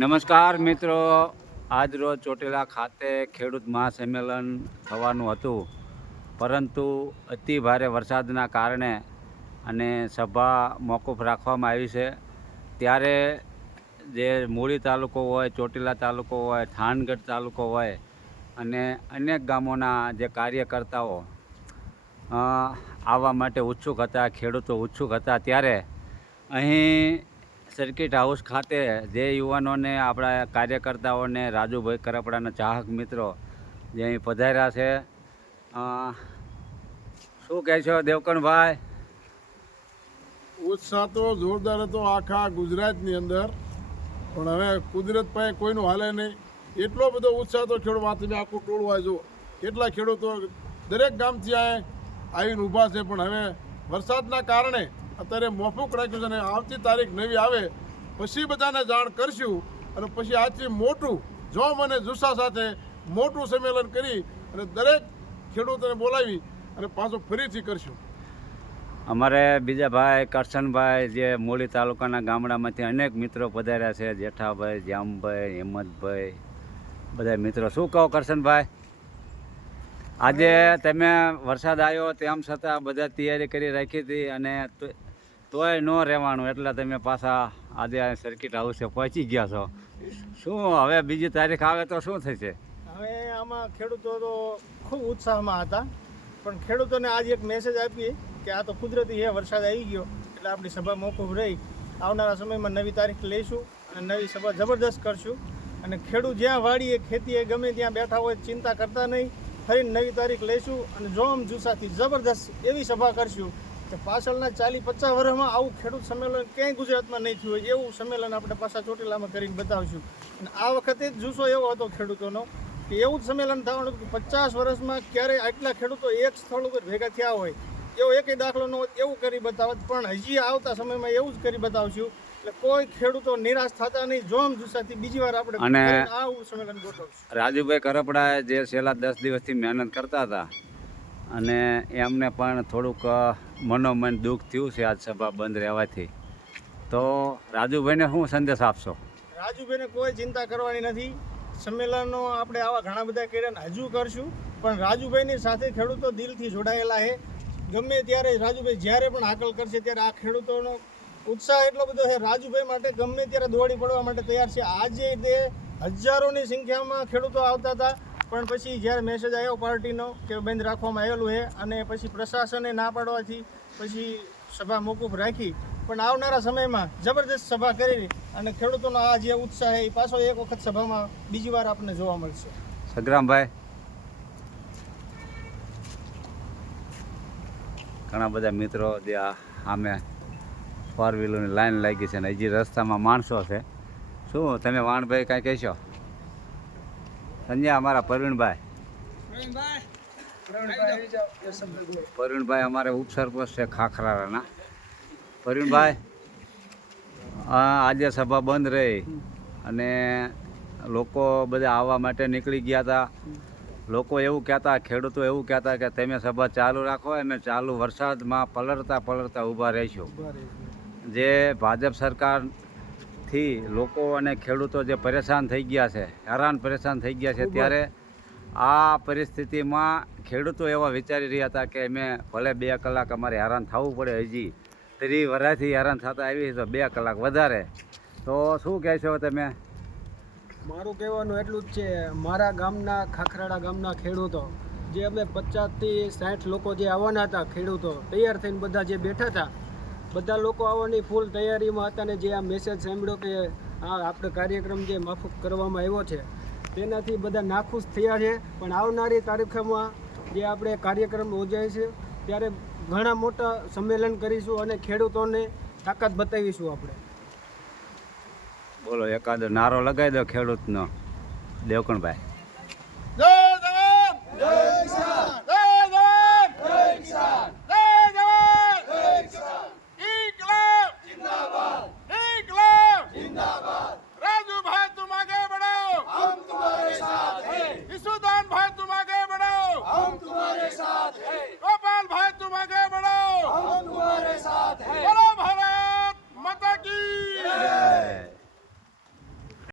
નમસ્કાર મિત્રો. આજરોજ ચોટીલા ખાતે ખેડૂત મહાસંમેલન થવાનું હતું. પરંતુ અતિ ભારે વરસાદના કારણે અને સભા મોકૂફ રાખવામાં આવી છે. ત્યારે જે મૂળી તાલુકો હોય, ચોટીલા તાલુકો હોય, થાનગઢ તાલુકો હોય અને અનેક ગામોના જે કાર્યકર્તાઓ આવવા માટે ઉત્સુક હતા, ખેડૂતો ઉત્સુક હતા. ત્યારે અહીં સર્કિટ હાઉસ ખાતે જે યુવાનોને, આપણા કાર્યકર્તાઓને, રાજુભાઈ કરપડાના ચાહક મિત્રો જે અહીં પધાર્યા છે શું કહે છો દેવકણભાઈ? ઉત્સાહ તો જોરદાર હતો આખા ગુજરાતની અંદર, પણ હવે કુદરત પાસે કોઈનું હાલે નહીં. એટલો બધો ઉત્સાહ તો ખેડૂત વાત આખું ટોળવા જો. કેટલા ખેડૂતો દરેક ગામથી આવીને ઊભા છે, પણ હવે વરસાદના કારણે અત્યારે મોફૂક રાખ્યું છે અને આવતી તારીખ નવી આવે, પછી બધાને જાણ કરશું અને પછી આજથી મોટું જોમ અને જુસ્સા સાથે મોટું સંમેલન કરી અને દરેક ખેડૂતોને બોલાવી અને પાછું ફરીથી કરશું. અમારે બીજા ભાઈ કરશનભાઈ જે મોલી તાલુકાના ગામડામાંથી અનેક મિત્રો પધાર્યા છે, જેઠાભાઈ, જામભાઈ, હિંમતભાઈ, બધા મિત્રો. શું કહો કરશનભાઈ? આજે તમે વરસાદ આવ્યો તેમ છતાં બધા તૈયારી કરી રાખી હતી અને તોય ન રહેવાનું એટલે તમે પાછા આજે સર્કિટ હાઉસે પહોંચી ગયા છો. શું હવે બીજી તારીખ આવે તો શું થશે? હવે આમાં ખેડૂતો તો ખૂબ ઉત્સાહમાં હતા, પણ ખેડૂતોને આજ એક મેસેજ આપીએ કે આ તો કુદરતી હે, વરસાદ આવી ગયો, એટલે આપણી સભા મોકૂફ રહી. આવનારા સમયમાં નવી તારીખ લઈશું અને નવી સભા જબરદસ્ત કરશું. અને ખેડૂત જ્યાં વાડીએ, ખેતીએ ગમે ત્યાં બેઠા હોય, ચિંતા કરતા નહીં. ફરીને નવી તારીખ લઈશું અને જોમ જુસાથી જબરદસ્ત એવી સભા કરશું કે પાછળના ચાલી પચાસ વર્ષમાં આવું ખેડૂત સંમેલન ક્યાંય ગુજરાતમાં નહીં થયું હોય એવું સંમેલન આપણે પાછા ચોટીલામાં કરીને બતાવશું. અને આ વખતે જ જુસ્સો એવો હતો ખેડૂતોનો કે એવું જ સંમેલન થવાનું કે પચાસ વર્ષમાં ક્યારેય આટલા ખેડૂતો એક સ્થળ ઉપર ભેગા થયા હોય. એવો એકેય દાખલો ન હોત એવું કરી બતાવત. પણ હજી આવતા સમયમાં એવું જ કરી બતાવશું એટલે કોઈ ખેડૂતો નિરાશ થતા નહીં. જોમ જુસાથી બીજી વાર આપણે અને- આવું સંમેલન ગોઠવશું. રાજુભાઈ કરપડાએ જે છેલ્લા દસ દિવસથી મહેનત કરતા હતા અને એમને પણ થોડુંક મનોમન દુઃખ થયું છે આજ સભા બંધ રહેવાથી. તો રાજુભાઈને શું સંદેશ આપશો? રાજુભાઈને કોઈ ચિંતા કરવાની નથી. સંમેલનો આપણે આવા ઘણા બધા કર્યા ને હજુ કરશું. પણ રાજુભાઈની સાથે ખેડૂતો દિલથી જોડાયેલા છે. ગમે ત્યારે રાજુભાઈ જ્યારે પણ હાકલ કરશે ત્યારે આ ખેડૂતોનો ઉત્સાહ એટલો બધો છે રાજુભાઈ માટે ગમે ત્યારે દોડી પડવા માટે તૈયાર છે. આજે તે હજારોની સંખ્યામાં ખેડૂતો આવતા હતા. પણ પછી જ્યારે મેસેજ આવ્યો પાર્ટીનો કે બંધ રાખવામાં આવેલું છે અને પછી પ્રશાસને ના પાડવાથી પછી સભા મોકૂફ રાખી. પણ આવનારા સમયમાં જબરદસ્ત સભા કરી અને ખેડૂતોનો આ જે ઉત્સાહ એ પાછો એક વખત સભામાં બીજી વાર આપણને જોવા મળશે. સંગ્રામભાઈ. ઘણા બધા મિત્રો જે આ સામે ફોર વ્હીલરની લાઈન લાગી છે ને હજી રસ્તામાં માણસો છે. શું તમે વાણભાઈ કાંઈ કહેશો? સંજય અમારા પરવીણભાઈ. પરવીણભાઈ અમારે ઉપસરપંચ છે ખાખરાના. પરવીણભાઈ આજે સભા બંધ રહી અને લોકો બધા આવવા માટે નીકળી ગયા હતા. લોકો એવું કહેતા, ખેડૂતો એવું કહેતા કે તમે સભા ચાલુ રાખો અમે ચાલુ વરસાદમાં પલળતા પલળતા ઊભા રહીશું. જે ભાજપ સરકારથી લોકો અને ખેડૂતો જે પરેશાન થઈ ગયા છે હેરાન પરેશાન થઈ ગયા છે ત્યારે આ પરિસ્થિતિમાં ખેડૂતો એવા વિચારી રહ્યા હતા કે અમે ભલે બે કલાક અમારે હેરાન થવું પડે હજી ત્રી વરાથી હેરાન થતા આવી તો બે કલાક વધારે. તો શું કહેશો તમે? મારું કહેવાનું એટલું જ છે મારા ગામના ખાખરાડા ગામના ખેડૂતો જે અમે પચાસથી સાઠ લોકો જે આવવાના હતા ખેડૂતો તૈયાર થઈને બધા જે બેઠા હતા બધા લોકો આવવાની ફૂલ તૈયારીમાં હતા ને જે આ મેસેજ સાંભળ્યો કે આ આપણે કાર્યક્રમ જે માફક કરવામાં આવ્યો છે, તેનાથી બધા નાખુશ થયા છે. પણ આવનારી તારીખોમાં જે આપણે કાર્યક્રમ યોજાય છે, ત્યારે ઘણા મોટા સંમેલન કરીશું અને ખેડૂતોને તાકાત બતાવીશું આપણે. બોલો, એકાદ નારો લગાવી દો ખેડૂતનો. દેવકણભાઈ.